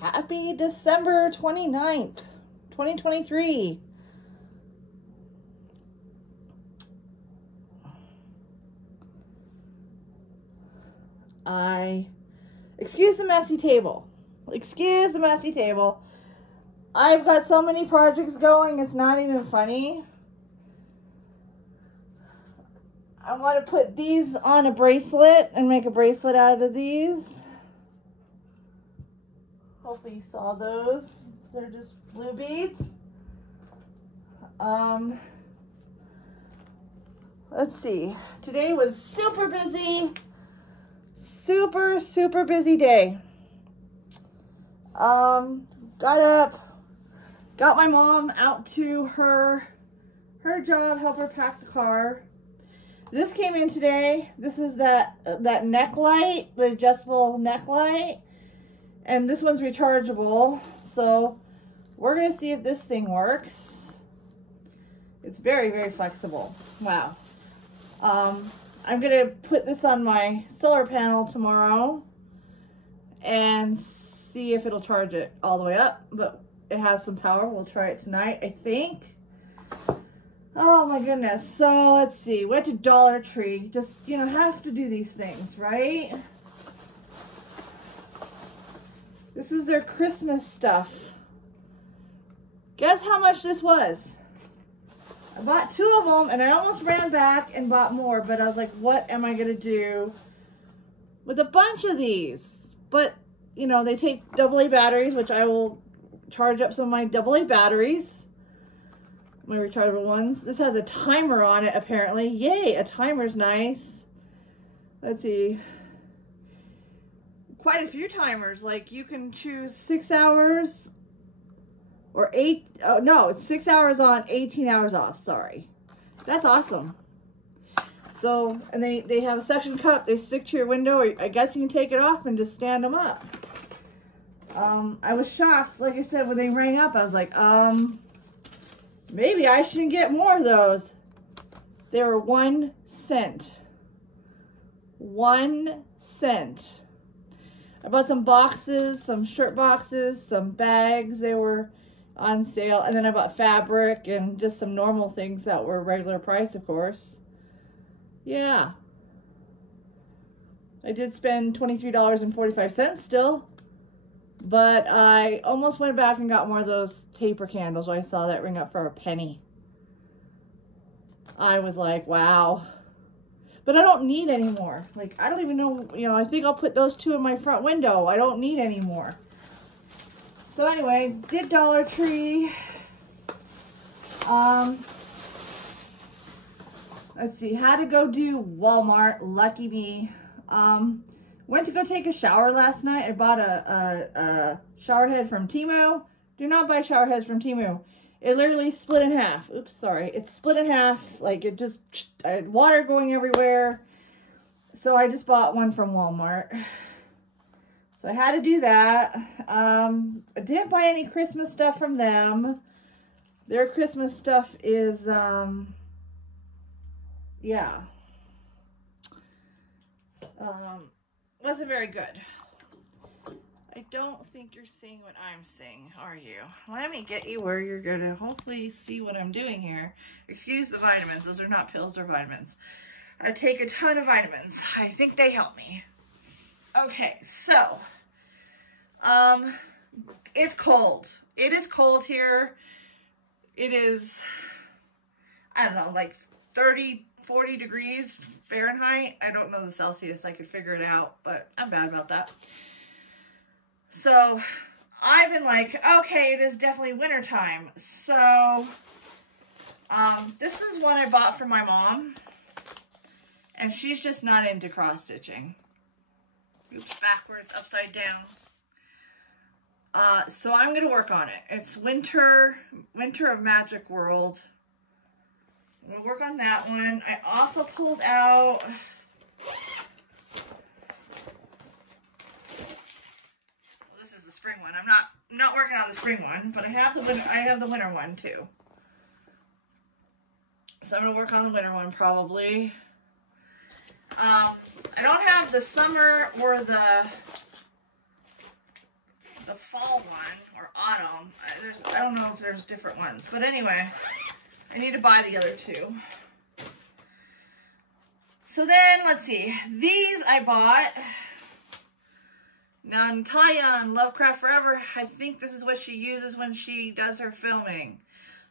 Happy December 29th, 2023. Excuse the messy table. Excuse the messy table. I've got so many projects going, it's not even funny. I want to put these on a bracelet and make a bracelet out of these. Hopefully you saw those. They're just blue beads. Let's see. Today was super busy. Super busy day. Got up, got my mom out to her job, help her pack the car. This came in today. This is that neck light, the adjustable neck light. And this one's rechargeable. So we're gonna see if this thing works. It's very flexible. Wow. I'm gonna put this on my solar panel tomorrow and see if it'll charge it all the way up, but it has some power. We'll try it tonight, I think. Oh my goodness. So let's see, went to Dollar Tree. Just, you know, have to do these things, right? This is their Christmas stuff. Guess how much this was? I bought 2 of them and I almost ran back and bought more, but I was like, what am I gonna do with a bunch of these? But, you know, they take AA batteries, which I will charge up some of my AA batteries. My rechargeable ones. This has a timer on it, apparently. Yay, a timer's nice. Let's see. Quite a few timers. Like, you can choose 6 hours or 8. Oh, no, it's 6 hours on, 18 hours off. Sorry. That's awesome. So, and they have a suction cup. They stick to your window. Or I guess you can take it off and just stand them up. I was shocked. Like I said, when they rang up, I was like, maybe I shouldn't get more of those. They were 1 cent. 1 cent. I bought some boxes, some shirt boxes, some bags. They were on sale. And then I bought fabric and just some normal things that were regular price, of course. Yeah. I did spend $23.45 still. But I almost went back and got more of those taper candles. I saw that ring up for a penny. I was like, wow. But I don't need any more. Like, I don't even know, you know, I think I'll put those 2 in my front window. I don't need any more. So anyway, did Dollar Tree. Let's see, had to go do Walmart. Lucky me. Went to go take a shower last night. I bought a shower head from Temu. Do not buy shower heads from Temu. It literally split in half. Oops, sorry. It's split in half. Like, it just, I had water going everywhere. So I just bought one from Walmart. So I had to do that. I didn't buy any Christmas stuff from them. Their Christmas stuff is, yeah. Wasn't very good. I don't think you're seeing what I'm seeing, are you? Let me get you where you're gonna hopefully see what I'm doing here. Excuse the vitamins. Those are not pills or vitamins. I take a ton of vitamins. I think they help me. Okay, so, it's cold. It is cold here. It is, I don't know, like 30, 40 degrees Fahrenheit. I don't know the Celsius. I could figure it out, but I'm bad about that. So I've been like, okay, it is definitely winter time. So this is one I bought for my mom, and she's just not into cross stitching. Oops, backwards, upside down. So I'm gonna work on it. It's Winter of Magic World. I'm gonna work on that one. I also pulled out spring one. I'm not working on the spring one, but I have the winter one too. So I'm gonna work on the winter one probably. I don't have the summer or the the fall one, or autumn. I don't know if there's different ones, but anyway, I need to buy the other two. So then, let's see, these I bought. Now, Natalia on Lovecraft Forever, I think this is what she uses when she does her filming.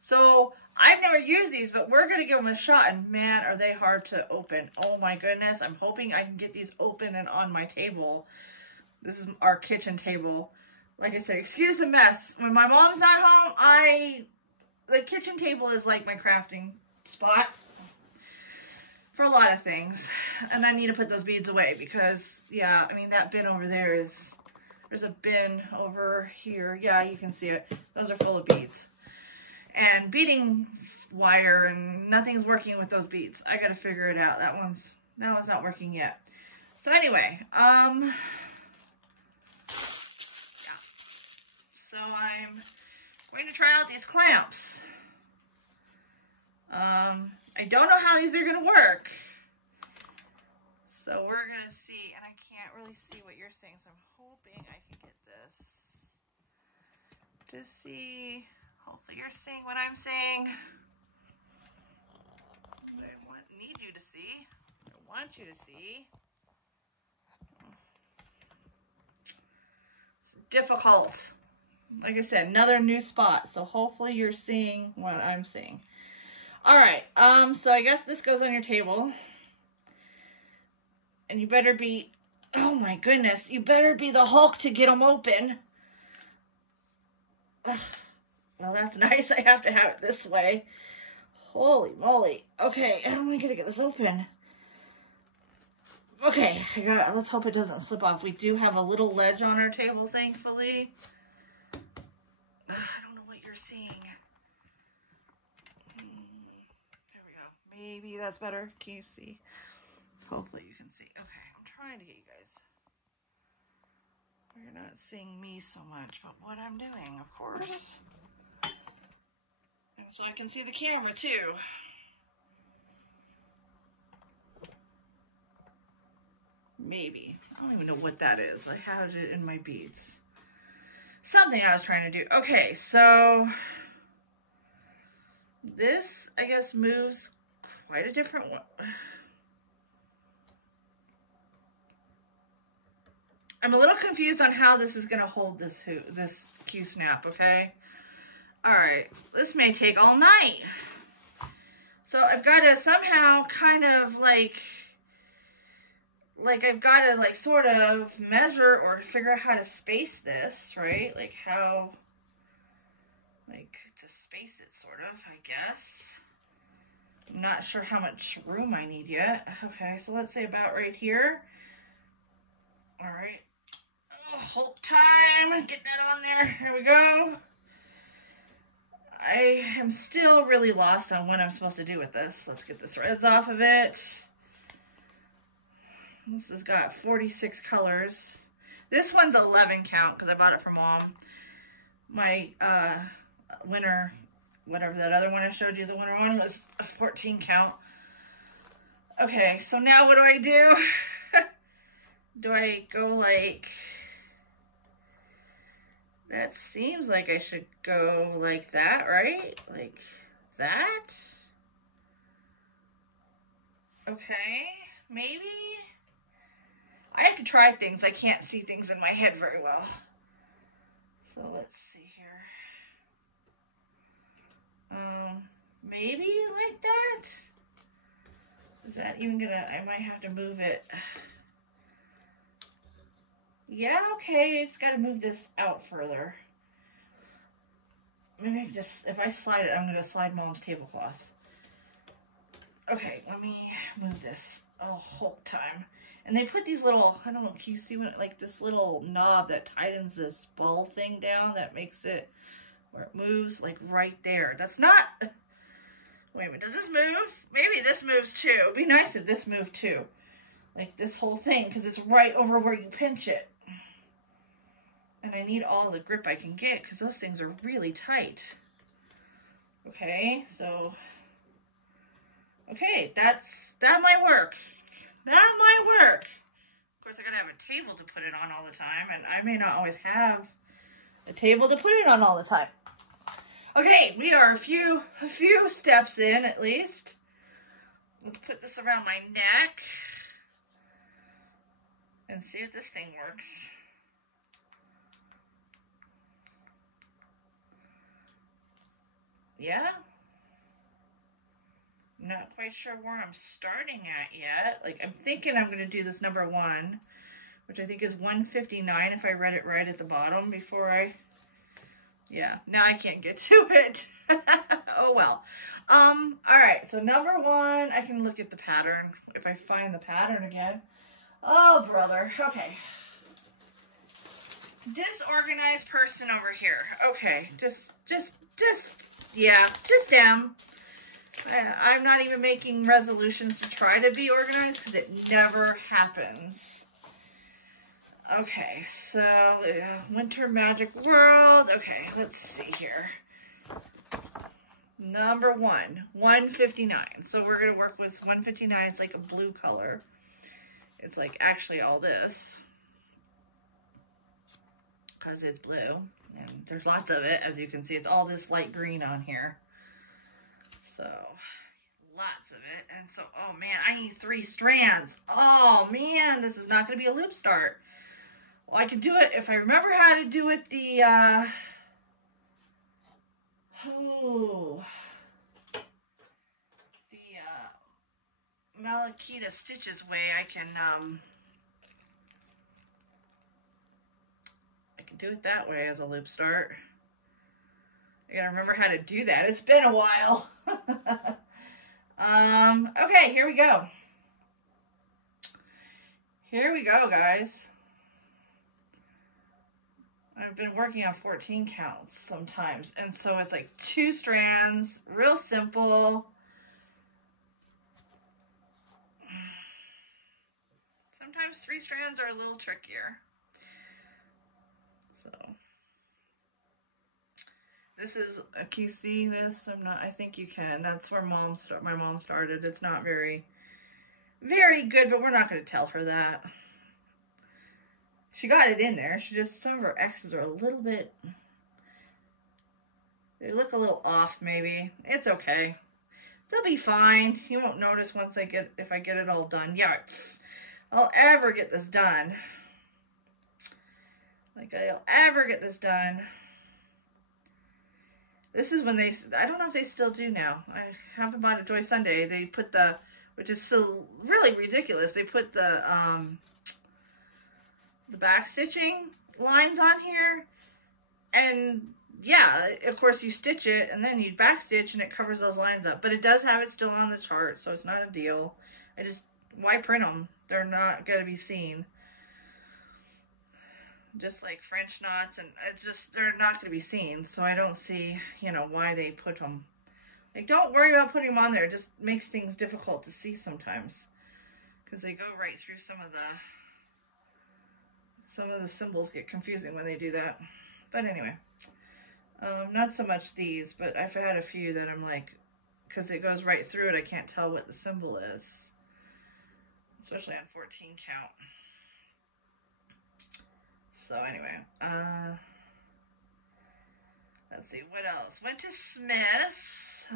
So, I've never used these, but we're going to give them a shot, and man, are they hard to open. Oh my goodness, I'm hoping I can get these open and on my table. This is our kitchen table. Like I said, excuse the mess. When my mom's not home, the kitchen table is like my crafting spot for a lot of things. And I need to put those beads away because, yeah, I mean, that bin over there is, there's a bin over here. Yeah, you can see it. Those are full of beads. And beading wire, and nothing's working with those beads. I gotta figure it out. That one's not working yet. So anyway, yeah. So I'm going to try out these clamps. I don't know how these are gonna work. So we're gonna see, and I can't really see what you're saying, so I'm hoping I can get this to see. Hopefully you're seeing what I'm saying. I need you to see. I want you to see. It's difficult. Like I said, another new spot. So hopefully you're seeing what I'm seeing. All right. So I guess this goes on your table. And you better be, oh my goodness, you better be the Hulk to get them open. Ugh. Well, that's nice. I have to have it this way. Holy moly. Okay, how am I gonna get this open? Okay, let's hope it doesn't slip off. We do have a little ledge on our table, thankfully. I don't know what you're seeing. There we go. Maybe that's better. Can you see? Hopefully you can see. Okay, I'm trying to get you guys. You're not seeing me so much, but what I'm doing, of course. And so I can see the camera too. Maybe. I don't even know what that is. I have it in my beads. Something I was trying to do. Okay, so this, I guess, moves quite a different one. I'm a little confused on how this is going to hold this Q-snap, okay? All right, this may take all night. So I've got to somehow kind of like I've got to like sort of measure or figure out how to space this, right? Like how, like to space it sort of, I guess. I'm not sure how much room I need yet. Okay, so let's say about right here. All right. Oh, Hulk time. Get that on there. Here we go. I am still really lost on what I'm supposed to do with this. Let's get the threads off of it. This has got 46 colors. This one's 11 count because I bought it from Mom. My winter, whatever that other one I showed you, the winter one was a 14 count. Okay, so now what do I do? Do I go like... That seems like I should go like that, right? Like that? Okay, maybe? I have to try things. I can't see things in my head very well. So let's see here. Maybe like that? Is that even gonna, I might have to move it. Yeah, okay, just gotta move this out further. Maybe I can just, if I slide it, I'm gonna slide Mom's tablecloth. Okay, let me move this. Oh, Hulk time. And they put these little, I don't know, can you see what, like this little knob that tightens this ball thing down that makes it where it moves like right there. That's not, wait a minute, does this move? Maybe this moves too. It'd be nice if this moved too. Like this whole thing, because it's right over where you pinch it. And I need all the grip I can get because those things are really tight. Okay, so, okay, that might work. That might work. Of course, I gotta have a table to put it on all the time, and I may not always have a table to put it on all the time. Okay, we are a few steps in at least. Let's put this around my neck and see if this thing works. Yeah. Not quite sure where I'm starting at yet. Like, I'm thinking I'm going to do this number 1, which I think is 159 if I read it right at the bottom before I... Yeah, now I can't get to it. Oh well. Alright, so number 1, I can look at the pattern if I find the pattern again. Oh, brother. Okay. Disorganized person over here. Okay, just them. I'm not even making resolutions to try to be organized because it never happens. Okay, so Winter Magic World. Okay, let's see here. Number 1, 159. So we're going to work with 159. It's like a blue color. It's like actually all this because it's blue. And there's lots of it. As you can see, it's all this light green on here. So lots of it. And so, oh man, I need 3 strands. Oh man, this is not going to be a loop start. Well, I can do it if I remember how to do it the, Malachita Stitches way. I can do it that way as a loop start. I gotta remember how to do that. It's been a while. Okay, here we go. Here we go, guys. I've been working on 14 counts sometimes, and so it's like 2 strands, real simple. Sometimes 3 strands are a little trickier. So this is, can you see this? I think you can. That's where my mom started. It's not very good, but we're not going to tell her that. She got it in there. Some of her X's are a little bit, they look a little off maybe. It's okay. They'll be fine. You won't notice if I get it all done. Yeah, I'll ever get this done. Like I'll ever get this done. This is when I don't know if they still do now. I haven't bought a Joy Sunday. They put which is so really ridiculous. They put the back stitching lines on here. And yeah, of course you stitch it and then you back stitch and it covers those lines up. But it does have it still on the chart, so it's not a deal. Why print them? They're not going to be seen. Just like French knots, and they're not going to be seen, so I don't see, why they put them. Like, don't worry about putting them on there. It just makes things difficult to see sometimes, because they go right through some of the symbols get confusing when they do that. But anyway, not so much these, but I've had a few that I'm like, because it goes right through it, I can't tell what the symbol is, especially on 14 count. So anyway, let's see, what else? Went to Smith's,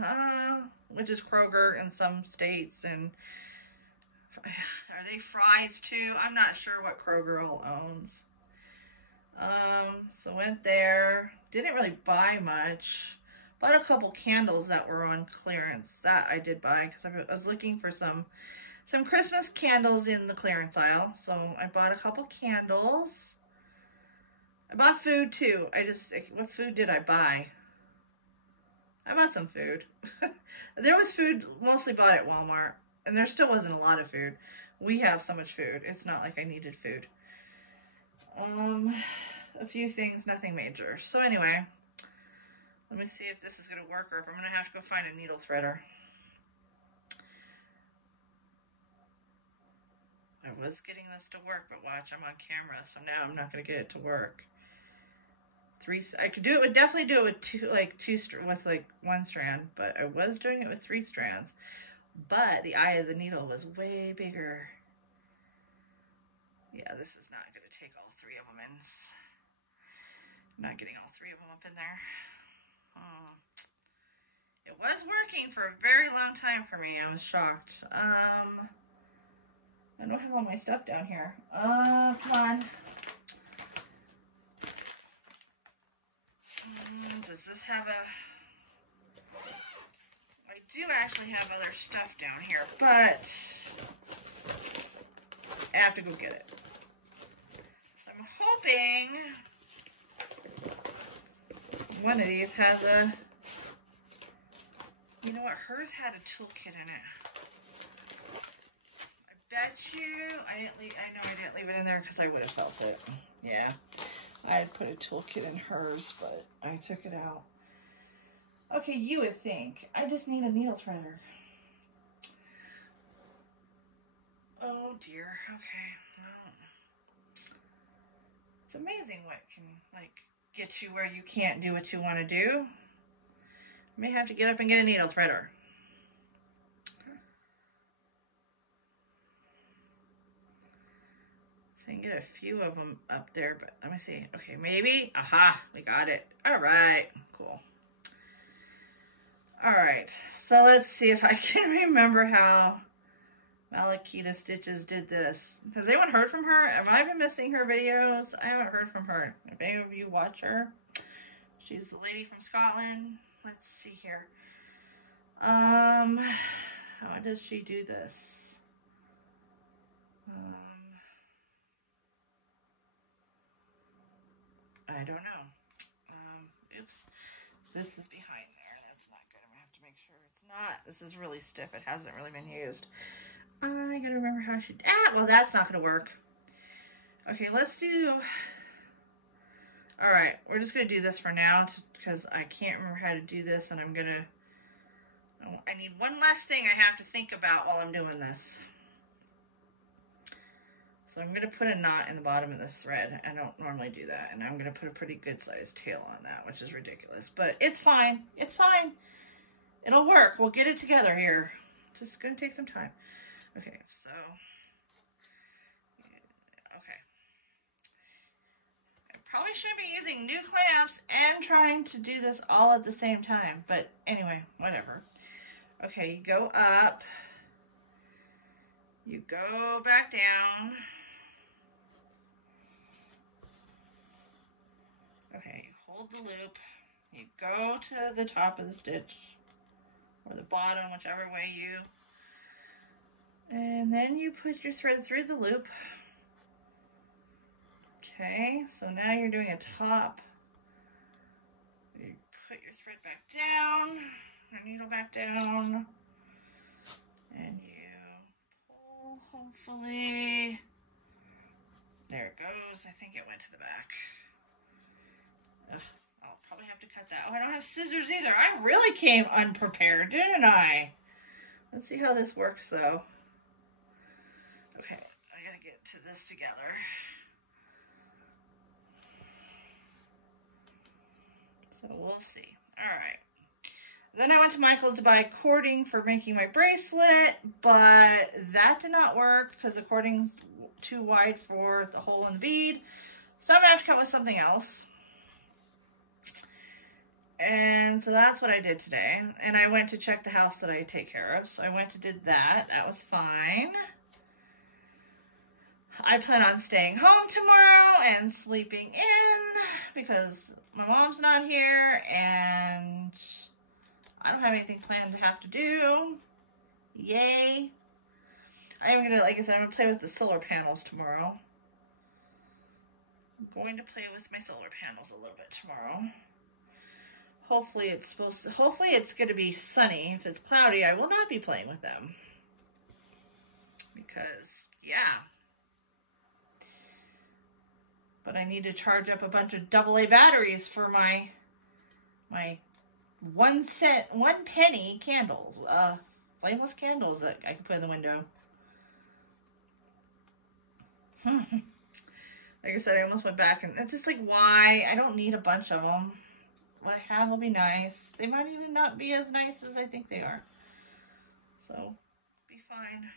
which is Kroger in some states, and are they Fry's too? I'm not sure what Kroger all owns. So went there, didn't really buy much. Bought a couple candles that were on clearance. That I did buy because I was looking for some Christmas candles in the clearance aisle. So I bought a couple candles. I bought food too. What food did I buy? I bought some food. There was food mostly bought at Walmart, and there still wasn't a lot of food. We have so much food. It's not like I needed food. A few things, nothing major. So anyway, let me see if this is going to work or if I'm going to have to go find a needle threader. I was getting this to work, but watch, I'm on camera, so now I'm not going to get it to work. I could do it, definitely do it with like 1 strand, but I was doing it with 3 strands. But the eye of the needle was way bigger. Yeah, this is not going to take all 3 of them in. I'm not getting all 3 of them up in there. It was working for a very long time for me. I was shocked. I don't have all my stuff down here. Come on. Does this have a... I do actually have other stuff down here, but I have to go get it. So I'm hoping one of these has a... You know what? Hers had a toolkit in it. I bet you... I know I didn't leave it in there because I would have felt it. Yeah. I had put a toolkit in hers, but I took it out. Okay, you would think. I just need a needle threader. Oh dear. Okay. No. It's amazing what can, like, get you where you can't do what you want to do. I may have to get up and get a needle threader. So I can get a few of them up there, but let me see. Okay, maybe. Aha, we got it. All right, cool. All right, so let's see if I can remember how Malakita Stitches did this. Has anyone heard from her? Have I been missing her videos? I haven't heard from her. If any of you watch her, she's the lady from Scotland. Let's see here. How does she do this? I don't know. Oops. This is behind there. That's not good. I'm gonna have to make sure it's not. This is really stiff. It hasn't really been used. I gotta remember how she... well, that's not gonna work. Okay, let's do... All right, we're just gonna do this for now because I can't remember how to do this, and I'm gonna... I need one last thing I have to think about while I'm doing this. So I'm going to put a knot in the bottom of this thread. I don't normally do that. And I'm going to put a pretty good sized tail on that, which is ridiculous. But it's fine. It's fine. It'll work. We'll get it together here. It's just going to take some time. Okay, so... Okay. I probably should be using new clamps and trying to do this all at the same time. But anyway, whatever. Okay, you go up. You go back down. Okay, you hold the loop, you go to the top of the stitch, or the bottom, whichever way you, and then you put your thread through the loop. Okay, so now you're doing a top. You put your thread back down, your needle back down, and you pull, hopefully. There it goes. I think it went to the back. Ugh, I'll probably have to cut that. Oh, I don't have scissors either. I really came unprepared, didn't I? Let's see how this works, though. Okay, I gotta get to this together. So we'll see. All right. Then I went to Michael's to buy cording for making my bracelet, but that did not work because the cording's too wide for the hole in the bead. So I'm gonna have to come up with something else. And so that's what I did today. And I went to check the house that I take care of. So I went and did that. That was fine. I plan on staying home tomorrow and sleeping in because my mom's not here and I don't have anything planned to have to do. Yay. I'm gonna, like I said, I'm gonna play with the solar panels tomorrow. I'm going to play with my solar panels a little bit tomorrow. Hopefully it's gonna be sunny. If it's cloudy, I will not be playing with them. Because, yeah. But I need to charge up a bunch of AA batteries for my 1 penny candles. Flameless candles that I can put in the window. Like I said, I almost went back and it's just like, why? I don't need a bunch of them. What I have will be nice. They might even not be as nice as I think they are. So, be fine.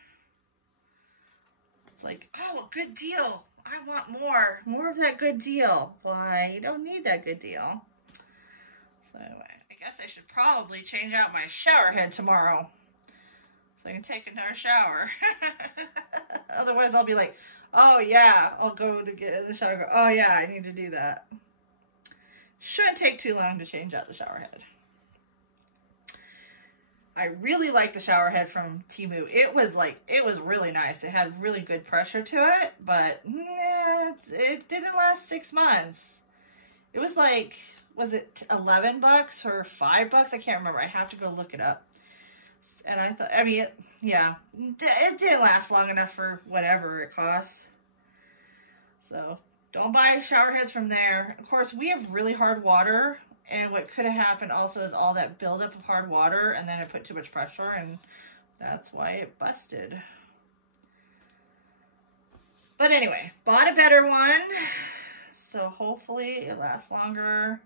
It's like, oh, a good deal. I want more of that good deal. Why, you don't need that good deal. So anyway, I guess I should probably change out my shower head tomorrow so I can take another shower. Otherwise I'll be like, oh yeah, I'll go to get in the shower. Go, oh yeah, I need to do that. Shouldn't take too long to change out the shower head. I really like the shower head from Temu. It was really nice. It had really good pressure to it, but it didn't last 6 months. It was like, was it $11 or $5? I can't remember. I have to go look it up. And I thought, I mean, yeah, it didn't last long enough for whatever it costs. So don't buy shower heads from there. Of course, we have really hard water. And what could have happened also is all that buildup of hard water, and then it put too much pressure, and that's why it busted. But anyway, bought a better one, so hopefully it lasts longer.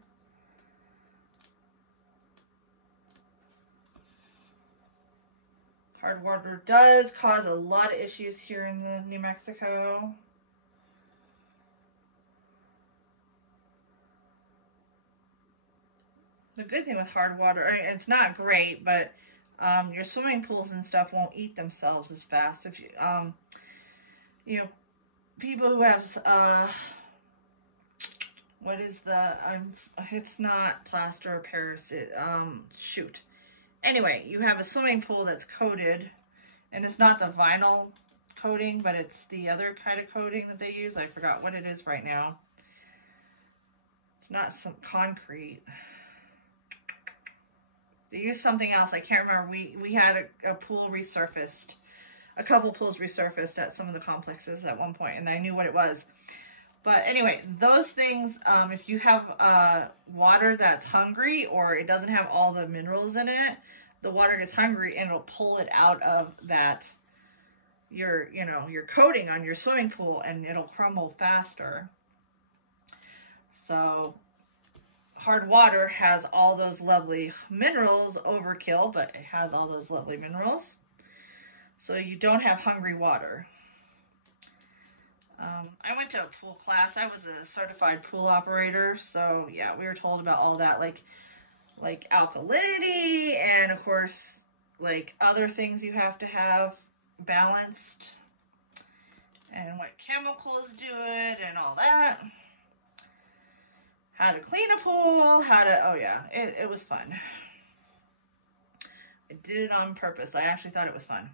Hard water does cause a lot of issues here in the New Mexico. The good thing with hard water, I mean, it's not great, but your swimming pools and stuff won't eat themselves as fast. If you know, people who have what is the it's not plaster or Paris. Shoot. Anyway, you have a swimming pool that's coated, and it's not the vinyl coating, but it's the other kind of coating that they use. I forgot what it is right now. It's not some concrete. They used something else. I can't remember. We had a pool resurfaced, a couple pools resurfaced at some of the complexes at one point, and I knew what it was. But anyway, those things, if you have water that's hungry or it doesn't have all the minerals in it, the water gets hungry and it'll pull it out of that, your coating on your swimming pool, and it'll crumble faster. So hard water has all those lovely minerals, overkill, but it has all those lovely minerals. So you don't have hungry water. I went to a pool class. I was a certified pool operator. So yeah, we were told about all that, like alkalinity, and of course, like other things you have to have balanced, and what chemicals do it, and all that. How to clean a pool, oh yeah, it was fun. I did it on purpose. I actually thought it was fun.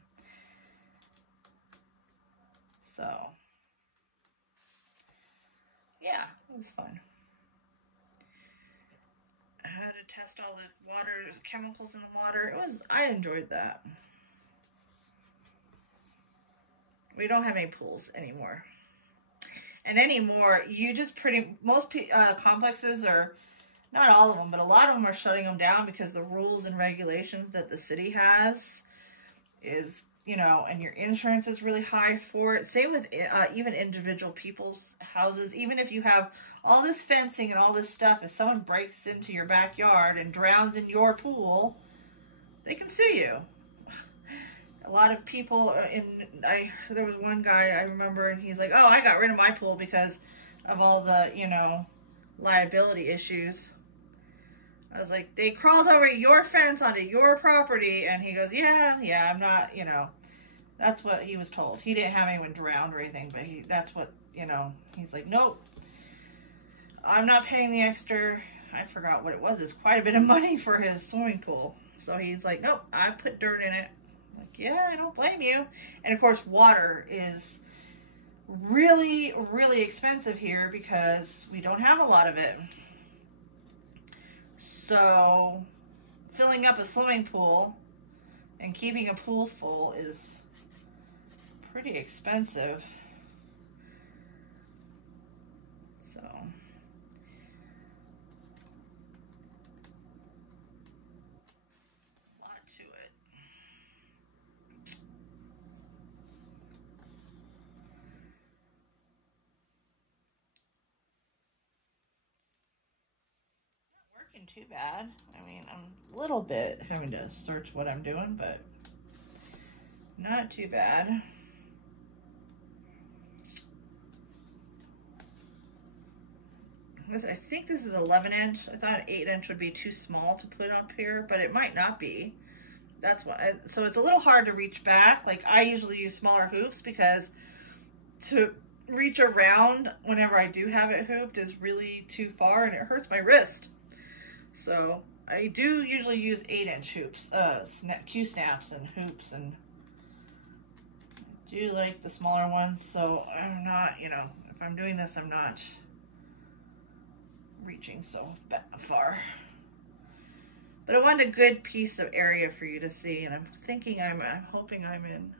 So, yeah, it was fun. How to test all the water, chemicals in the water. I enjoyed that. We don't have any pools anymore. And anymore, you just most complexes are, not all of them, but a lot of them are shutting them down because the rules and regulations that the city has is, and your insurance is really high for it. Same with even individual people's houses. Even if you have all this fencing and all this stuff, if someone breaks into your backyard and drowns in your pool, they can sue you. A lot of people there was one guy I remember, and he's like, oh, I got rid of my pool because of all the, liability issues. I was like, they crawled over your fence onto your property, and he goes, yeah, I'm not, that's what he was told. He didn't have anyone drowned or anything, but that's what, he's like, nope, I'm not paying the extra, I forgot what it was. It's quite a bit of money for his swimming pool. So he's like, nope, I put dirt in it. Like, yeah, I don't blame you. And of course, water is really, really expensive here because we don't have a lot of it. So filling up a swimming pool and keeping a pool full is pretty expensive. So a lot to it. Too bad. I mean, I'm a little bit having to search what I'm doing, but not too bad. I think this is 11 inch. I thought an 8 inch would be too small to put up here, but it might not be. That's why. So it's a little hard to reach back. Like I usually use smaller hoops because to reach around whenever I do have it hooped is really too far and it hurts my wrist. So I do usually use 8 inch hoops, Q-snaps and hoops, and I do like the smaller ones. So I'm not, you know, if I'm doing this, I'm not reaching so far. But I want a good piece of area for you to see, and I'm hoping I'm in.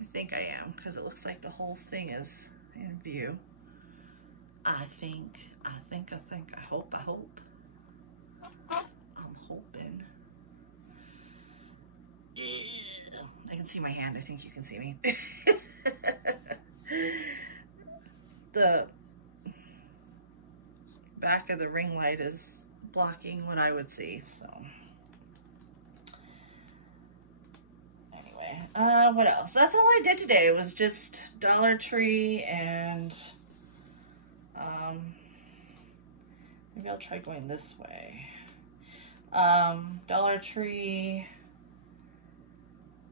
I think I am, because it looks like the whole thing is in view. I hope. I'm hoping. I can see my hand. I think you can see me. The back of the ring light is blocking what I would see, so. Anyway, what else? That's all I did today. It was just Dollar Tree and, maybe I'll try going this way. Dollar Tree,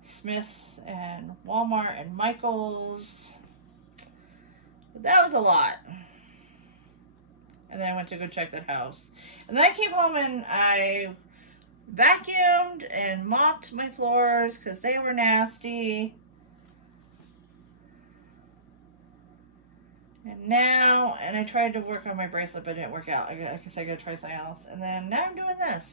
Smith's and Walmart and Michael's. But that was a lot. And then I went to go check the house. And then I came home and I vacuumed and mopped my floors because they were nasty. And I tried to work on my bracelet, but it didn't work out. I guess I gotta try something else. And then now I'm doing this.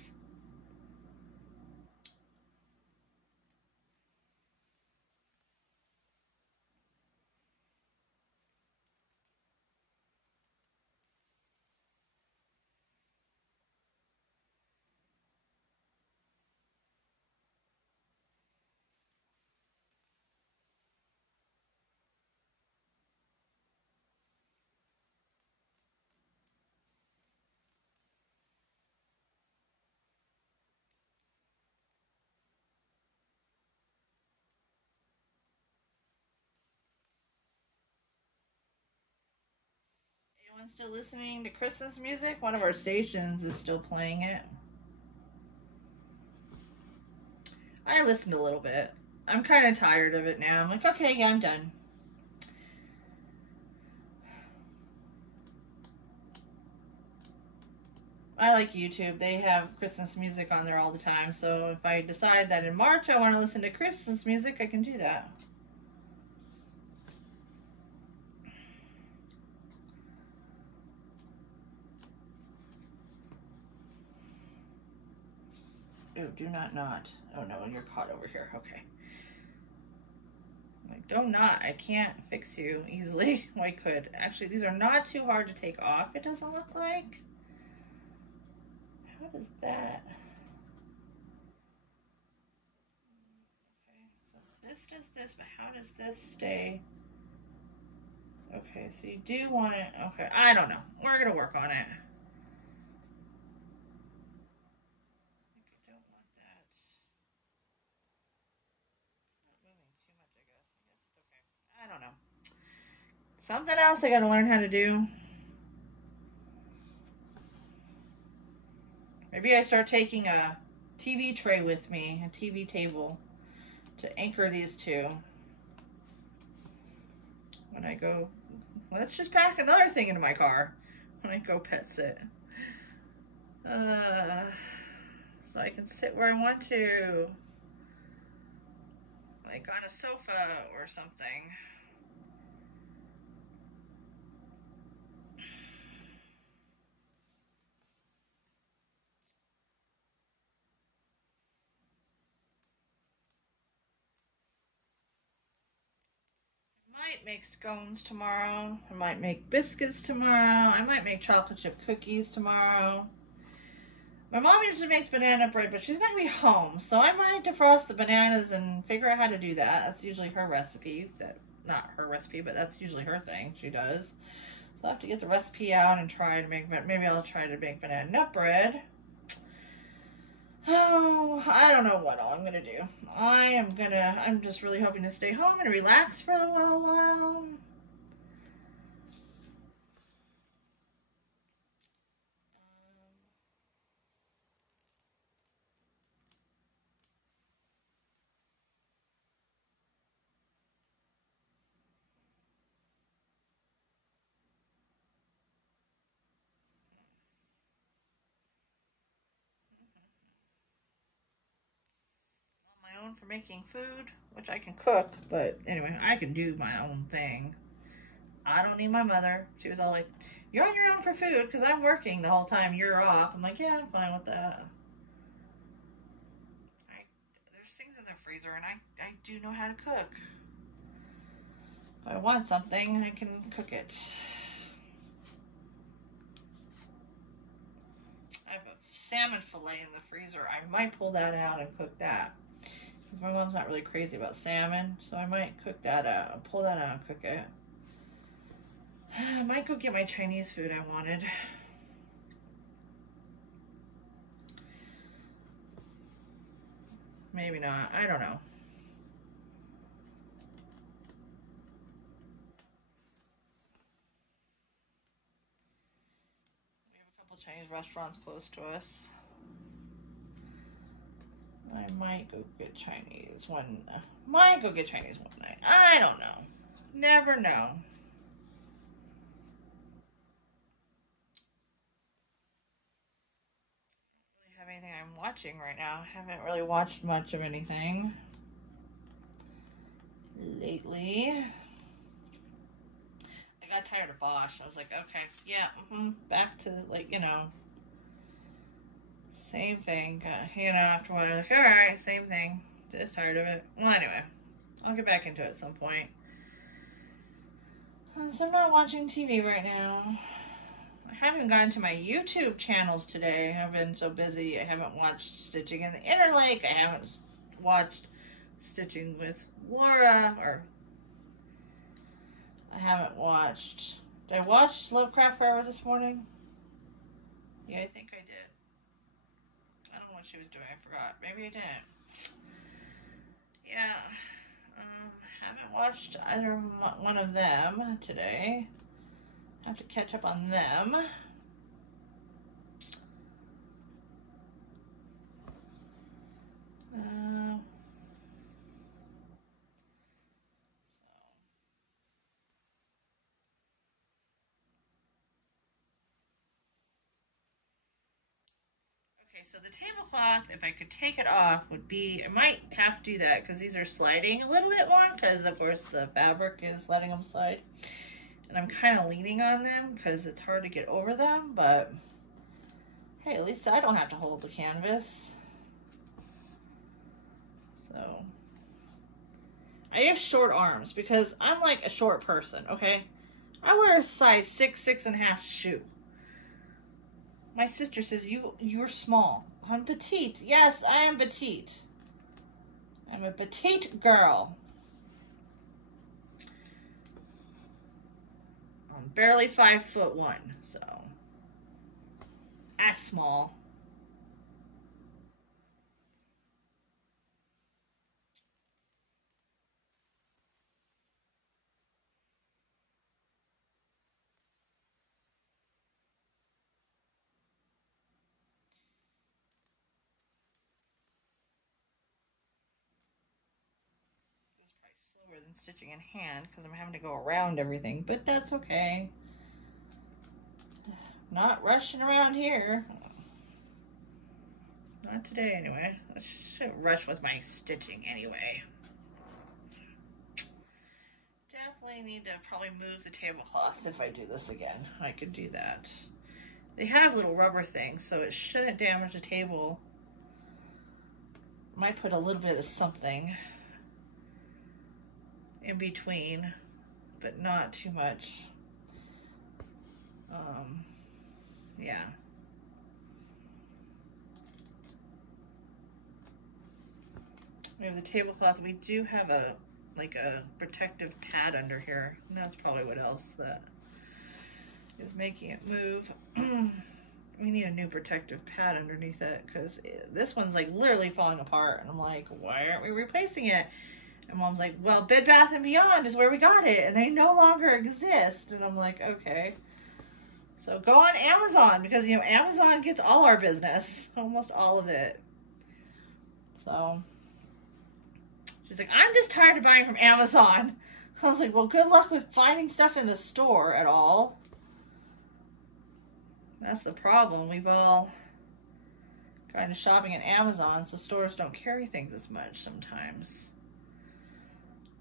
Anyone still listening to Christmas music? One of our stations is still playing it. I listened a little bit. I'm kind of tired of it now. I'm like, okay, yeah, I'm done. I like YouTube. They have Christmas music on there all the time. So if I decide that in March I want to listen to Christmas music, I can do that. Oh, do not knot. Oh no, you're caught over here. Okay. Like, don't knot. I can't fix you easily. Well, I could. Actually, these are not too hard to take off, it doesn't look like. How does that? Okay, so this does this, but how does this stay? Okay, so you do want it. Okay, I don't know. We're gonna work on it. I don't know. Something else I gotta learn how to do. Maybe I start taking a TV tray with me, a TV table, to anchor these two. When I go, let's just pack another thing into my car when I go pet sit. So I can sit where I want to. Like on a sofa or something. I might make scones tomorrow. I might make biscuits tomorrow. I might make chocolate chip cookies tomorrow. My mom usually makes banana bread, but she's not going to be home. So I might defrost the bananas and figure out how to do that. That's usually her recipe. Not her recipe, but that's usually her thing. She does. So I'll have to get the recipe out and try to make, maybe I'll try to make banana nut bread. Oh, I don't know what all I'm going to do. I'm just really hoping to stay home and relax for a while. known for making food, which I can cook, but anyway, I can do my own thing. I don't need my mother. She was all like, you're on your own for food because I'm working the whole time you're off. I'm like, yeah, I'm fine with that. There's things in the freezer, and I do know how to cook. If I want something, I can cook it. I have a salmon fillet in the freezer. I might pull that out and cook that. Because my mom's not really crazy about salmon, so I might cook that out, pull that out and cook it. I might go get my Chinese food I wanted. Maybe not. I don't know. We have a couple Chinese restaurants close to us. I might go get Chinese one. Might go get Chinese one night. I don't know. Never know. Anything I'm watching right now. I haven't really watched much of anything lately. I got tired of Bosch. I was like, okay, yeah, back to, like, you know, same thing. You know, after a while, like, all right, same thing. Just tired of it. Well, anyway, I'll get back into it at some point. So I'm not watching TV right now. I haven't gone to my YouTube channels today. I've been so busy. I haven't watched Stitching in the Interlake. I haven't watched Stitching with Laura, or I haven't watched. Did I watch Lovecraft Forever this morning? Yeah, I think I did. I don't know what she was doing. I forgot. Maybe I didn't. Yeah. Haven't watched either one of them today. Have to catch up on them. Okay, so the tablecloth, if I could take it off, would be, I might have to do that because these are sliding a little bit more because, of course, the fabric is letting them slide. And I'm kind of leaning on them because it's hard to get over them, but hey, at least I don't have to hold the canvas. So, I have short arms because I'm like a short person, okay? I wear a size 6, 6.5 shoe. My sister says, you're small. I'm petite. Yes, I am petite. I'm a petite girl. I'm barely 5'1", so that's small. Slower than stitching in hand because I'm having to go around everything, but that's okay. Not rushing around here. Not today anyway. I should rush with my stitching anyway. Definitely need to probably move the tablecloth if I do this again. I could do that. They have little rubber things, so it shouldn't damage the table. Might put a little bit of something in between, but not too much. Yeah. We have the tablecloth. We do have a protective pad under here. And that's probably what else that is making it move. We need a new protective pad underneath it because this one's like literally falling apart. And I'm like, why aren't we replacing it? And Mom's like, well, Bed Bath & Beyond is where we got it, and they no longer exist. And I'm like, okay. So go on Amazon, because, you know, Amazon gets all our business. Almost all of it. So, she's like, I'm just tired of buying from Amazon. I was like, well, good luck with finding stuff in the store at all. That's the problem. We've all kind of shopping at Amazon, so stores don't carry things as much sometimes.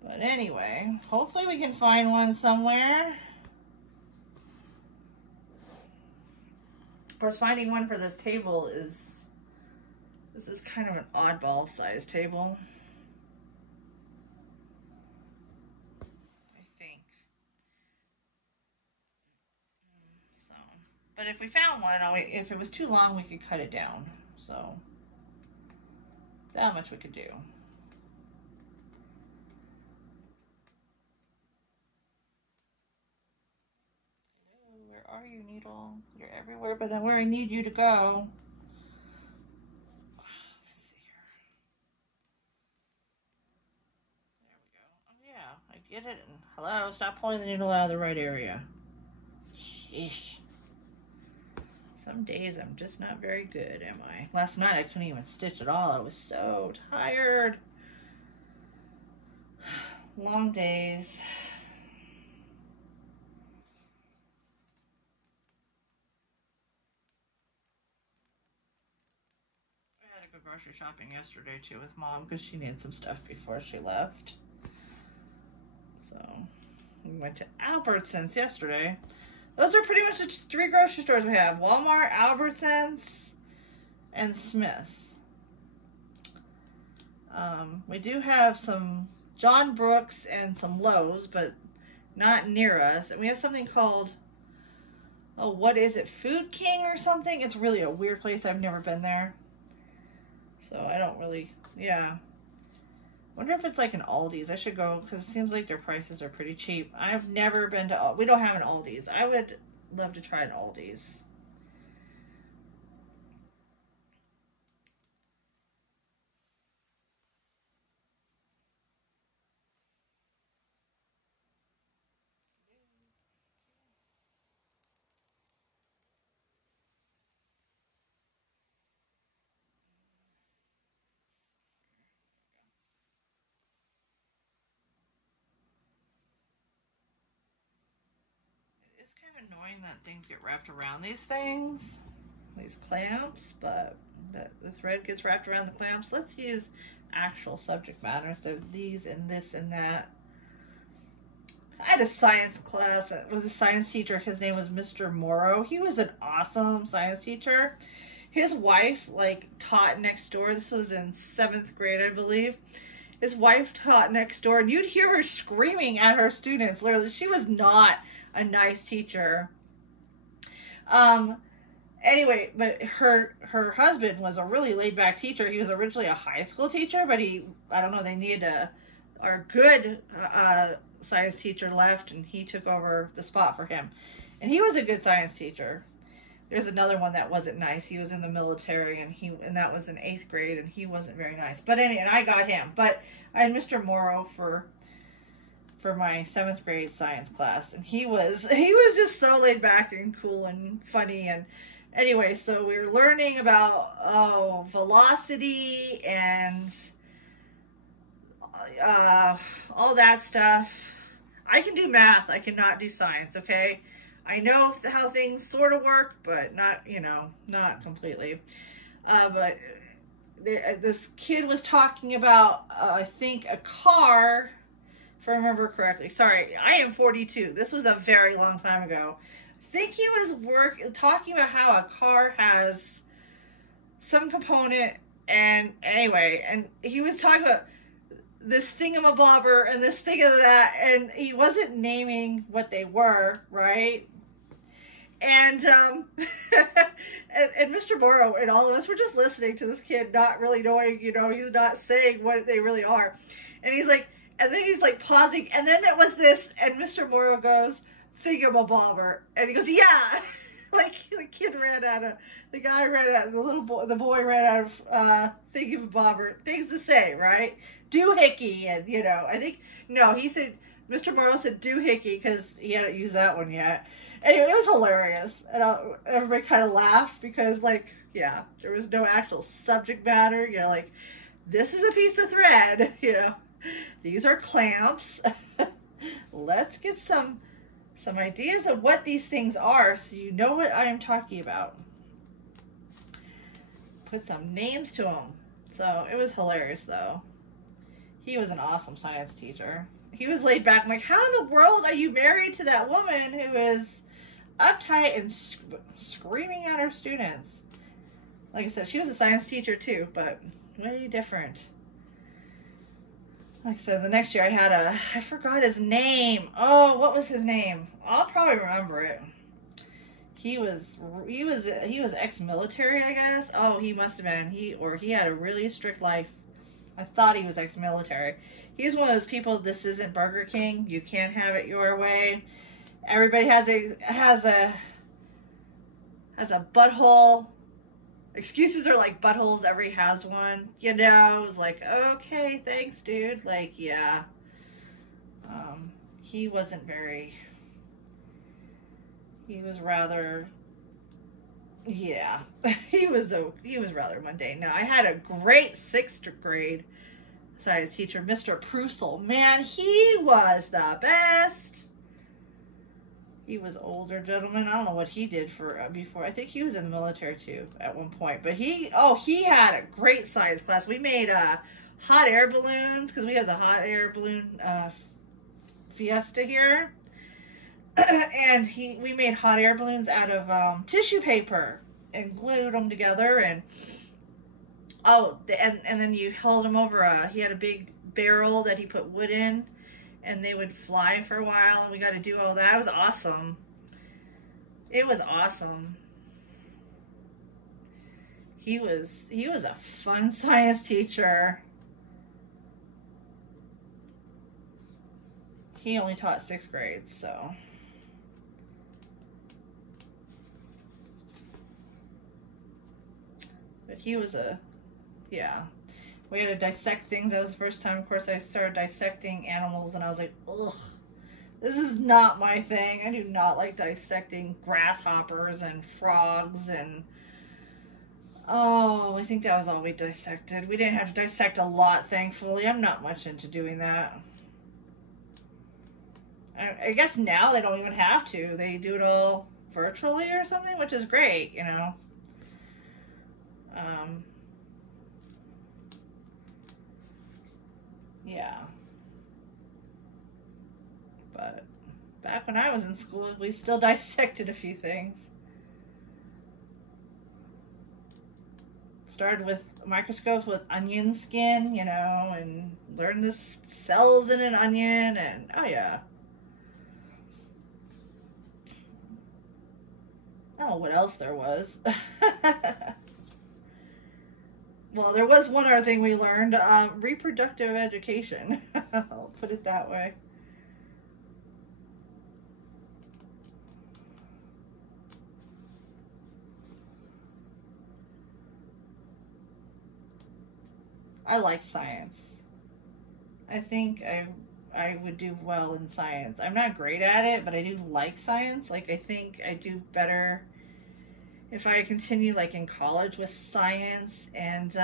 But anyway, hopefully we can find one somewhere. Of course, finding one for this table is, this is kind of an oddball size table, I think. So, but if we found one, if it was too long, we could cut it down. So, that much we could do. Where are you, Needle? You're everywhere but where I need you to go. Let's see here. There we go. Oh yeah, I get it. And hello, stop pulling the needle out of the right area. Sheesh. Some days I'm just not very good, am I? Last night I couldn't even stitch at all. I was so tired. Long days. I had to go grocery shopping yesterday too with Mom because she needed some stuff before she left. So we went to Albertsons yesterday. Those are pretty much the 3 grocery stores we have. Walmart, Albertsons, and Smith's. We do have some John Brooks and some Lowe's, but not near us. And we have something called, oh, what is it? Food King or something? It's really a weird place. I've never been there. So I don't really, yeah. Wonder if it's like an Aldi's. I should go because it seems like their prices are pretty cheap. I've never been to, we don't have an Aldi's. I would love to try an Aldi's. It's kind of annoying that things get wrapped around these things, these clamps, but the thread gets wrapped around the clamps. Let's use actual subject matter instead of these and this and that. I had a science class. It was a science teacher. His name was Mr. Morrow. He was an awesome science teacher. His wife, like, taught next door. This was in 7th grade, I believe. His wife taught next door, and you'd hear her screaming at her students. Literally, she was not a nice teacher. Anyway, but her husband was a really laid-back teacher. He was originally a high school teacher, but I don't know, they needed our good science teacher left, and he took over the spot for him. And he was a good science teacher. There's another one that wasn't nice. He was in the military, and that was in 8th grade, and he wasn't very nice. But anyway, and I got him. But I had Mr. Morrow for my 7th grade science class, and he was just so laid back and cool and funny. And anyway, so we were learning about velocity and all that stuff. I can do math. I cannot do science, okay? I know how things sort of work, but not, not completely. But this kid was talking about, I think, a car, if I remember correctly. Sorry, I am 42. This was a very long time ago. I think he was talking about how a car has some component, and anyway, and he was talking about this thingamabobber and this thing of that, and he wasn't naming what they were, right? And and Mr. Morrow and all of us were just listening to this kid, not really knowing, he's not saying what they really are. And he's like, and then he's like pausing, and then it was this, and Mr. Morrow goes, thingamabobber, and he goes, yeah. Like the kid ran out of, the guy ran out of, the boy ran out of thingamabobber, things to say, right? Doohickey, and I think, no, he said, Mr. Morrow said doohickey because he hadn't used that one yet. Anyway, it was hilarious, and everybody kind of laughed because, like, yeah, there was no actual subject matter. Like, this is a piece of thread. These are clamps. Let's get some ideas of what these things are, so you know what I am talking about. put some names to them. So it was hilarious though. He was an awesome science teacher. He was laid back. I'm like, how in the world are you married to that woman who is uptight and screaming at her students? Like I said, she was a science teacher too, but very different. Like I said, the next year I had I forgot his name. Oh, what was his name? I'll probably remember it. He was ex-military, I guess. Oh, he must have been. He had a really strict life. I thought he was ex-military. He's one of those people, this isn't Burger King. You can't have it your way. Everybody has a butthole. Excuses are like buttholes. Everybody has one. You know, it was like, okay, thanks, dude. Like, yeah. He wasn't very... He was rather... Yeah. he was rather mundane. Now, I had a great 6th grade science teacher, Mr. Prusel. Man, he was the best. He was older gentleman. I don't know what he did for before. I think he was in the military too at one point. But he had a great science class. We made hot air balloons because we have the hot air balloon fiesta here. And we made hot air balloons out of tissue paper and glued them together. And and then you held them over he had a big barrel that he put wood in, and they would fly for a while, and we got to do all that. It was awesome. It was awesome. He was a fun science teacher. He only taught 6th grade, so. But he was yeah. We had to dissect things. That was the first time, of course, I started dissecting animals, and I was like, ugh, this is not my thing. I do not like dissecting grasshoppers and frogs and, oh, I think that was all we dissected. We didn't have to dissect a lot, thankfully. I'm not much into doing that. I guess now they don't even have to. They do it all virtually or something, which is great, you know. Yeah. But back when I was in school, we still dissected a few things. Started with microscopes with onion skin, you know, and learned the cells in an onion, and oh yeah. I don't know what else there was. Well, there was one other thing we learned, reproductive education. I'll put it that way. I like science. I think I would do well in science. I'm not great at it, but I do like science. Like, I think I do better if I continue like in college with science and,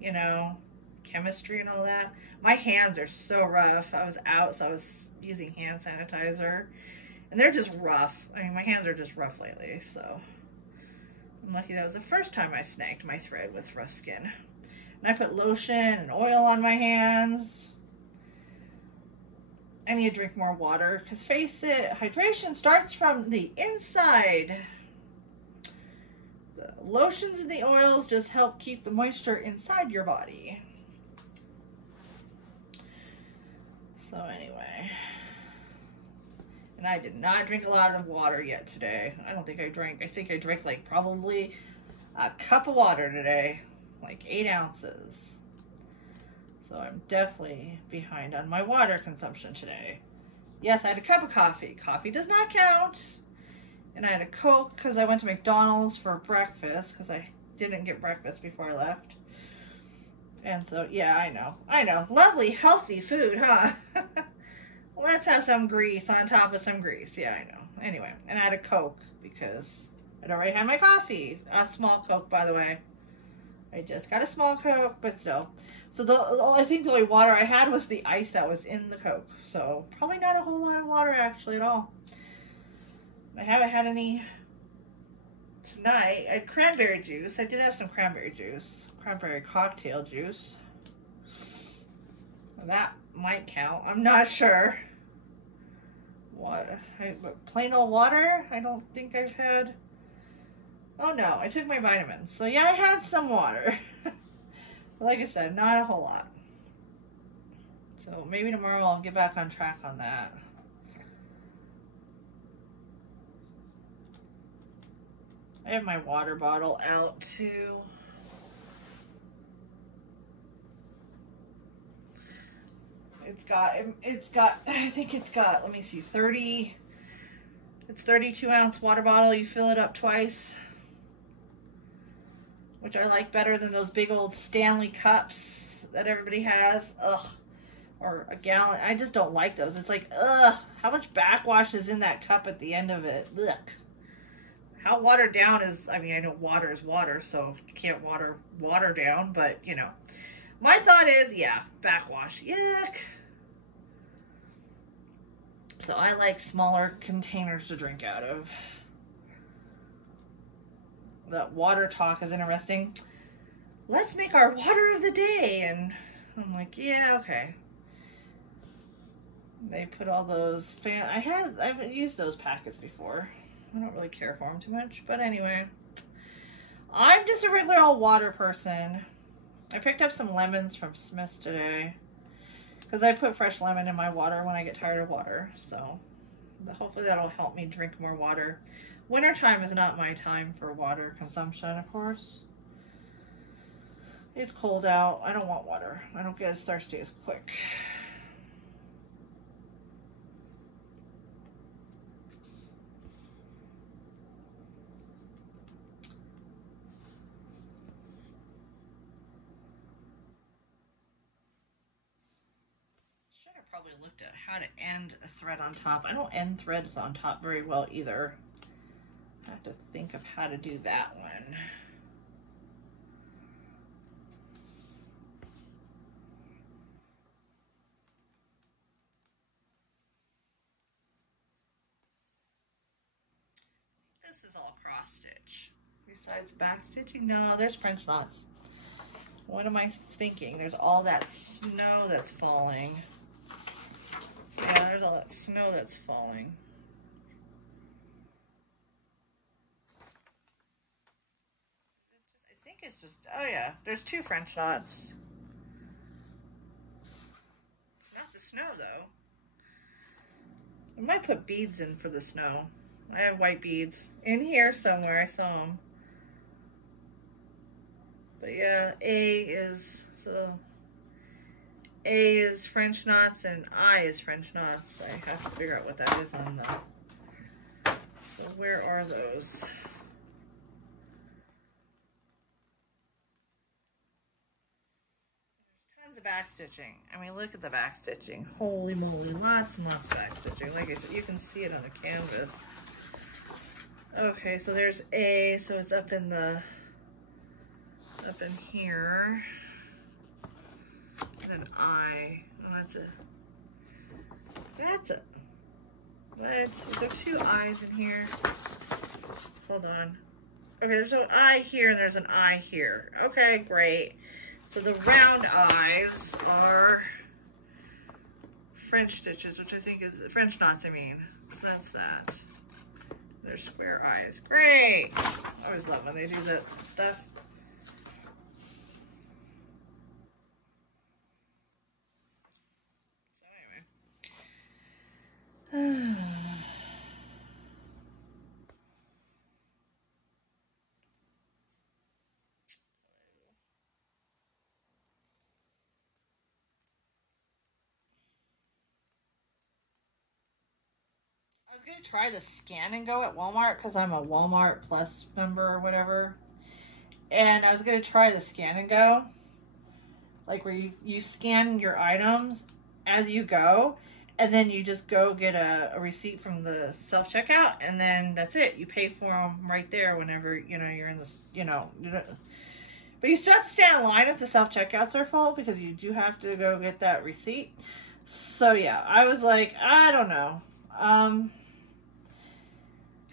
you know, chemistry and all that. My hands are so rough. I was out, so I was using hand sanitizer, and they're just rough. I mean, my hands are just rough lately, so I'm lucky that was the first time I snagged my thread with rough skin. And I put lotion and oil on my hands. I need to drink more water, because face it, hydration starts from the inside. The lotions and the oils just help keep the moisture inside your body. So anyway, and I did not drink a lot of water yet today. I don't think I drank, I think I drank like probably a cup of water today, like 8 ounces. So I'm definitely behind on my water consumption today. Yes, I had a cup of coffee. Coffee does not count. And I had a Coke because I went to McDonald's for breakfast because I didn't get breakfast before I left. And so, yeah, I know. Lovely, healthy food, huh? Let's have some grease on top of some grease. Yeah, I know. Anyway, and I had a Coke because I'd already had my coffee. A small Coke, by the way. I just got a small Coke, but still. So I think the only water I had was the ice that was in the Coke. So probably not a whole lot of water actually at all. I haven't had any tonight I had cranberry juice. I did have some cranberry juice, cranberry cocktail juice. That might count. I'm not sure. What? Plain old water? I don't think I've had. Oh no, I took my vitamins. So yeah, I had some water. Like I said, not a whole lot. So maybe tomorrow I'll get back on track on that. I have my water bottle out too. It's got, I think it's got, let me see, 32-ounce water bottle. You fill it up twice, which I like better than those big old Stanley cups that everybody has. Ugh. Or a gallon. I just don't like those. It's like, ugh, how much backwash is in that cup at the end of it? Ugh. How watered down is, I mean, I know water is water, so you can't water down, but, you know. My thought is, yeah, backwash. Yuck. So I like smaller containers to drink out of. The water talk is interesting. Let's make our water of the day. And I'm like, yeah, okay. They put all those I've used those packets before. I don't really care for them too much. But anyway, I'm just a regular old water person. I picked up some lemons from Smith's today, because I put fresh lemon in my water when I get tired of water. So hopefully that'll help me drink more water. Wintertime is not my time for water consumption, of course. It's cold out. I don't want water. I don't get as thirsty as quick. Probably looked at how to end a thread on top. I don't end threads on top very well either. I have to think of how to do that one. This is all cross stitch. Besides back stitching, no, there's French knots. What am I thinking? There's all that snow that's falling. Yeah, there's all that snow that's falling. I think it's just, oh yeah, there's 2 French knots. It's not the snow though. I might put beads in for the snow. I have white beads in here somewhere. I saw them. But yeah, A is French knots and I is French knots. I have to figure out what that is on the. So where are those? There's tons of back stitching. I mean, look at the back stitching. Holy moly, lots and lots of back stitching. Like I said, you can see it on the canvas. Okay, so there's A, so it's up in here. And then I, oh, that's what? There's 2 I's in here. Hold on. Okay, there's an I here and there's an I here. Okay, great. So the round I's are French stitches, which I think is French knots, I mean. So that's that. There's square I's. Great! I always love when they do that stuff. So anyway. I was going to try the Scan and Go at Walmart because I'm a Walmart Plus member or whatever. And I was going to try the Scan and Go. Like where you scan your items as you go. And then you just go get a receipt from the self-checkout. And then that's it. You pay for them right there whenever, you know, you're in this, you know. But you still have to stand in line if the self-checkouts are full because you do have to go get that receipt. So yeah, I was like, I don't know.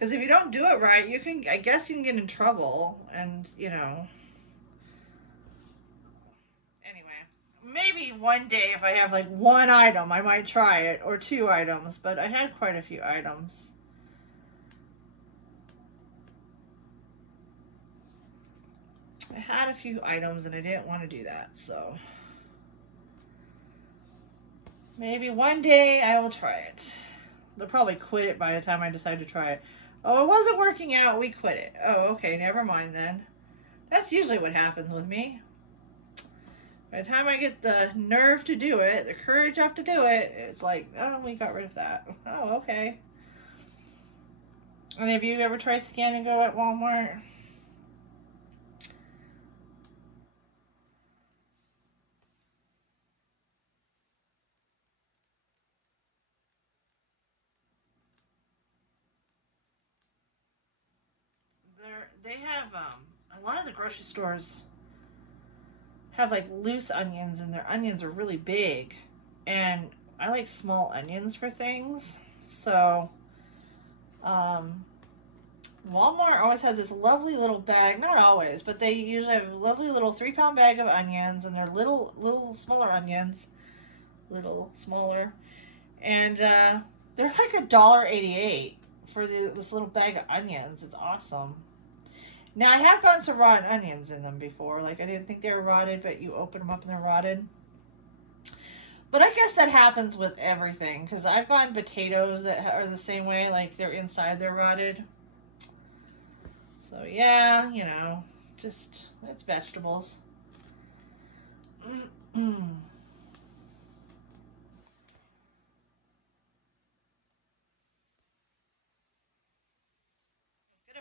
Because if you don't do it right, you can, I guess you can get in trouble. And, you know. Anyway, maybe one day if I have like one item, I might try it. Or 2 items. But I had quite a few items. I had a few items and I didn't want to do that. So maybe one day I will try it. They'll probably quit it by the time I decide to try it. Oh, it wasn't working out. We quit it. Oh, okay. Never mind then. That's usually what happens with me. By the time I get the nerve to do it, the courage up to do it, it's like, oh, we got rid of that. Oh, okay. And have you ever tried Scan and Go at Walmart? They have a lot of the grocery stores have like loose onions, and their onions are really big, and I like small onions for things. So Walmart always has this lovely little bag, not always, but they usually have a lovely little 3-pound bag of onions, and they're little smaller onions, little smaller, and they're like $1.88 for this little bag of onions. It's awesome. Now, I have gotten some rotten onions in them before. Like, I didn't think they were rotted, but you open them up and they're rotted. But I guess that happens with everything, because I've gotten potatoes that are the same way. Like, they're inside, they're rotted. So, yeah, you know, just, it's vegetables.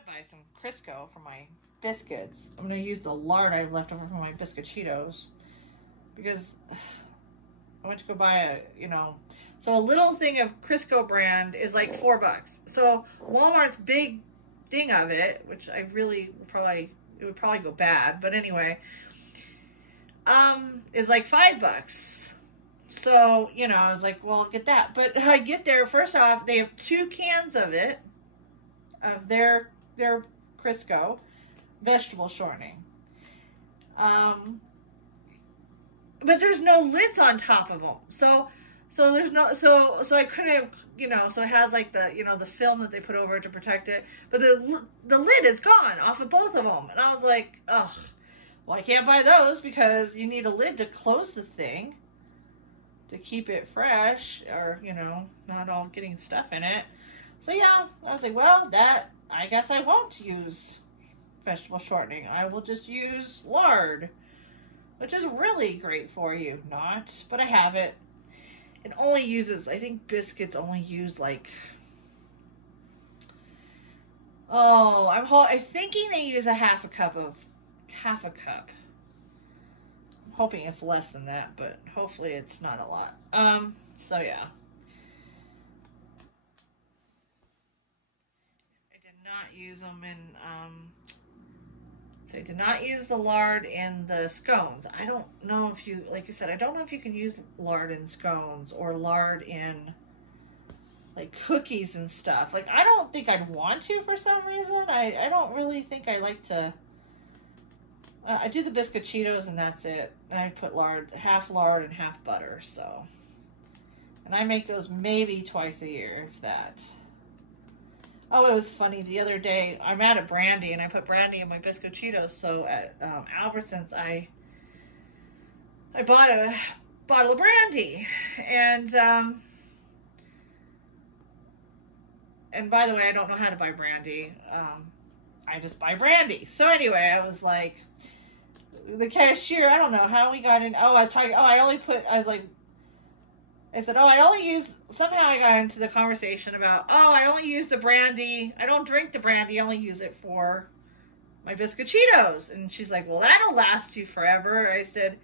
Buy some Crisco for my biscuits. I'm going to use the lard I've left over from my Biscochitos, because I went to go buy a, you know, so a little thing of Crisco brand is like $4. So Walmart's big thing of it, which I really it would probably go bad, but anyway, is like $5. So, you know, I was like, well, I'll get that. But I get there, first off, they have 2 cans of it, of their Crisco vegetable shortening, but there's no lids on top of them, so there's no, so I couldn't, you know, so it has like the, you know, the film that they put over it to protect it, but the lid is gone off of both of them, and I was like, oh, well, I can't buy those because you need a lid to close the thing to keep it fresh, or, you know, not all getting stuff in it. So yeah, I was like, well, I guess I won't use vegetable shortening. I will just use lard, which is really great for you. Not, but I have it. It only uses, I think biscuits only use like, oh, I'm thinking they use a half a cup. I'm hoping it's less than that, but hopefully it's not a lot. So yeah. Use them in, so I did not use the lard in the scones. I don't know if you, like I said, I don't know if you can use lard in scones or lard in like cookies and stuff. Like, I don't think I'd want to for some reason. I don't really think I like to, I do the Biscochitos and that's it. And I put half lard and half butter, so. And I make those maybe twice a year, if that. Oh, it was funny. The other day, I'm out of brandy, and I put brandy in my Biscochitos. So at Albertsons, I bought a bottle of brandy, and by the way, I don't know how to buy brandy. I just buy brandy. So anyway, I was like, the cashier, I don't know how we got in. Oh, I was talking. Oh, I said, oh, I only use, somehow I got into the conversation about, oh, I only use the brandy. I don't drink the brandy. I only use it for my Biscochitos. And she's like, well, that'll last you forever. I said,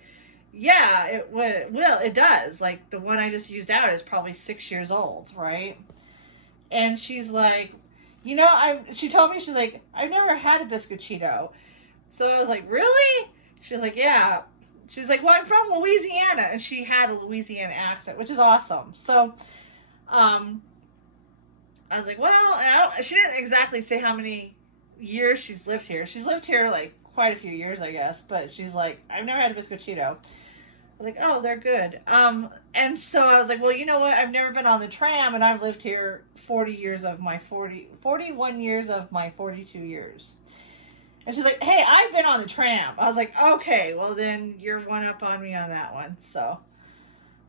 yeah, it will. It does. Like, the one I just used out is probably 6 years old, right? And she's like, you know, she told me, she's like, I've never had a Biscochito. So I was like, really? She's like, yeah. She's like, well, I'm from Louisiana. And she had a Louisiana accent, which is awesome. So, I was like, well, she didn't exactly say how many years she's lived here. She's lived here like quite a few years, I guess, but she's like, I've never had a Biscochito. I was like, oh, they're good. And so I was like, well, you know what? I've never been on the tram, and I've lived here 41 years of my 42 years. And she's like, hey, I've been on the tram. I was like, okay, well, then you're one up on me on that one. So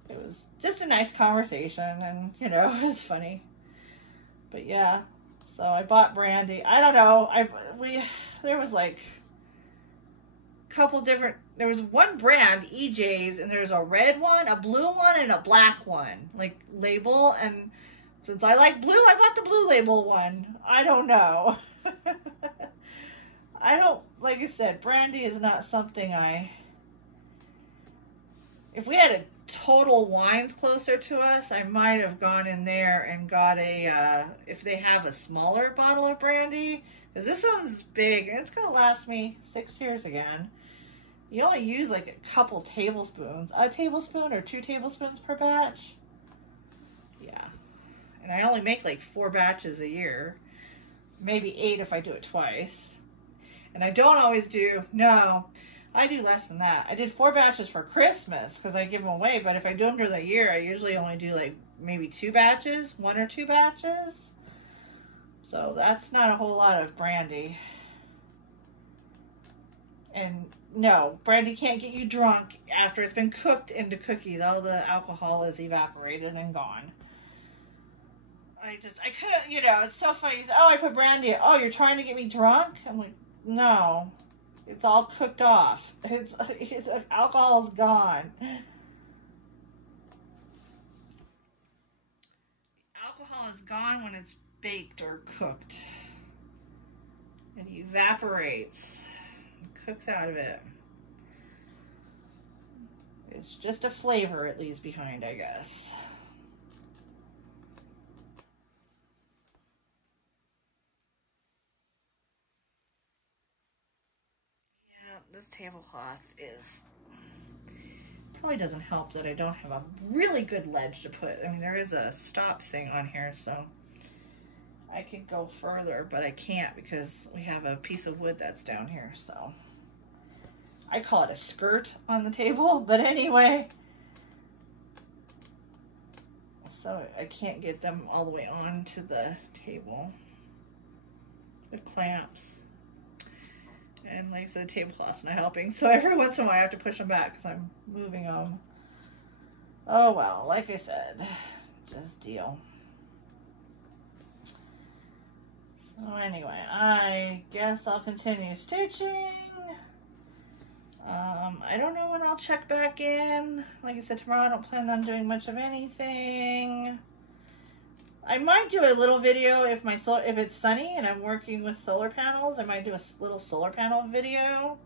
it was just a nice conversation, and, you know, it was funny. But yeah, so I bought brandy. I don't know. There was like a couple different. There was one brand, EJ's, and there's a red one, a blue one, and a black one, like label. And since I like blue, I bought the blue label one. I don't know. I don't, like I said, brandy is not something if we had a Total Wines closer to us, I might have gone in there and got if they have a smaller bottle of brandy, because this one's big and it's gonna last me 6 years again. You only use like a couple tablespoons, a tablespoon or 2 tablespoons per batch. Yeah, and I only make like 4 batches a year, maybe 8 if I do it twice. And I don't always do, no, I do less than that. I did 4 batches for Christmas because I give them away, but if I do them during the year, I usually only do like maybe 2 batches, 1 or 2 batches. So that's not a whole lot of brandy. And no, brandy can't get you drunk after it's been cooked into cookies. All the alcohol is evaporated and gone. I couldn't, you know, it's so funny. Oh, I put brandy. Oh, you're trying to get me drunk? I'm like, no. It's all cooked off. Alcohol's gone. Alcohol is gone when it's baked or cooked. It evaporates. It cooks out of it. It's just a flavor it leaves behind, I guess. This tablecloth probably doesn't help that I don't have a really good ledge to put. I mean, there is a stop thing on here, so I could go further, but I can't because we have a piece of wood that's down here, so I call it a skirt on the table, but anyway. So I can't get them all the way onto the table. The clamps. And like I said, the tablecloth's not helping. So every once in a while I have to push them back because I'm moving them. Oh well, like I said, this deal. So anyway, I guess I'll continue stitching. I don't know when I'll check back in. Like I said, tomorrow I don't plan on doing much of anything. I might do a little video if it's sunny and I'm working with solar panels. I might do a little solar panel video.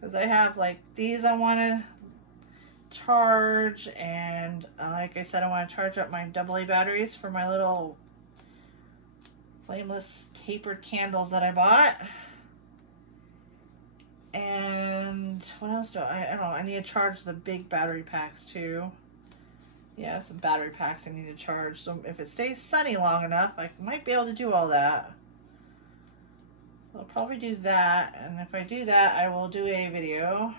Because I have like these I want to charge, and like I said, I want to charge up my AA batteries for my little flameless tapered candles that I bought. And what else do I don't know, I need to charge the big battery packs too. Yeah, some battery packs I need to charge. So if it stays sunny long enough, I might be able to do all that. So I'll probably do that. And if I do that, I will do a video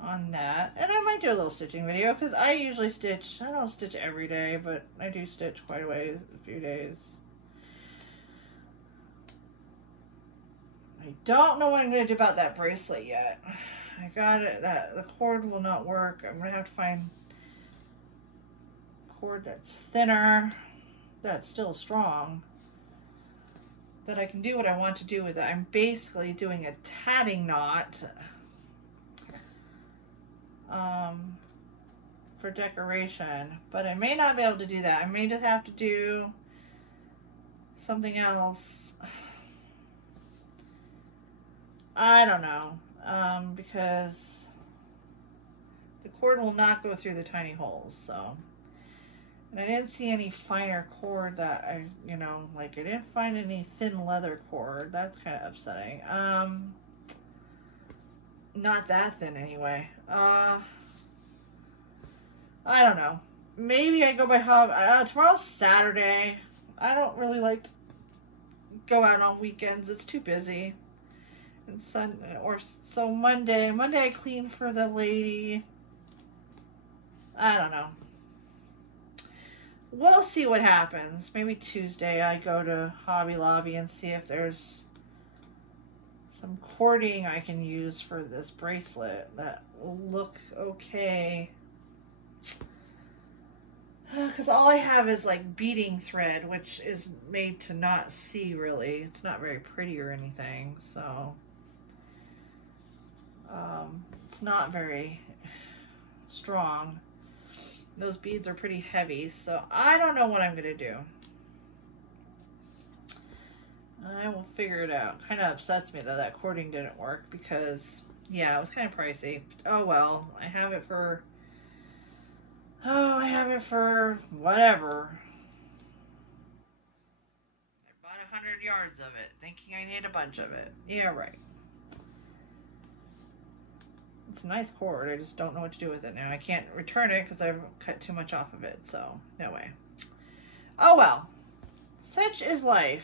on that. And I might do a little stitching video because I usually stitch. I don't stitch every day, but I do stitch quite a few days. I don't know what I'm going to do about that bracelet yet. I got it. The cord will not work. I'm going to have to find cord that's thinner, that's still strong, that I can do what I want to do with it. I'm basically doing a tatting knot for decoration, but I may not be able to do that. I may just have to do something else. I don't know, because the cord will not go through the tiny holes, so. And I didn't see any finer cord that I didn't find any thin leather cord. That's kind of upsetting. Not that thin anyway. I don't know. maybe I go by tomorrow's Saturday. I don't really like to go out on weekends. It's too busy. And so Monday I clean for the lady. I don't know. We'll see what happens. Maybe Tuesday I go to Hobby Lobby and see if there's some cording I can use for this bracelet that will look okay. Because all I have is like beading thread, which is made to not see really. It's not very pretty or anything, so it's not very strong. Those beads are pretty heavy, so I don't know what I'm gonna do. I will figure it out. Kind of upsets me that cording didn't work because, yeah, it was kind of pricey. Oh well, I have it for whatever. I bought 100 yards of it, thinking I need a bunch of it. Yeah, right. It's a nice cord. I just don't know what to do with it now. I can't return it because I've cut too much off of it, so no way. Oh well. Such is life.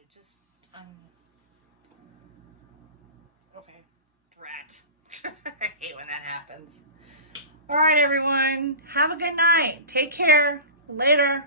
Oops, I just okay. Brat. I hate when that happens. All right, everyone. Have a good night. Take care. Later.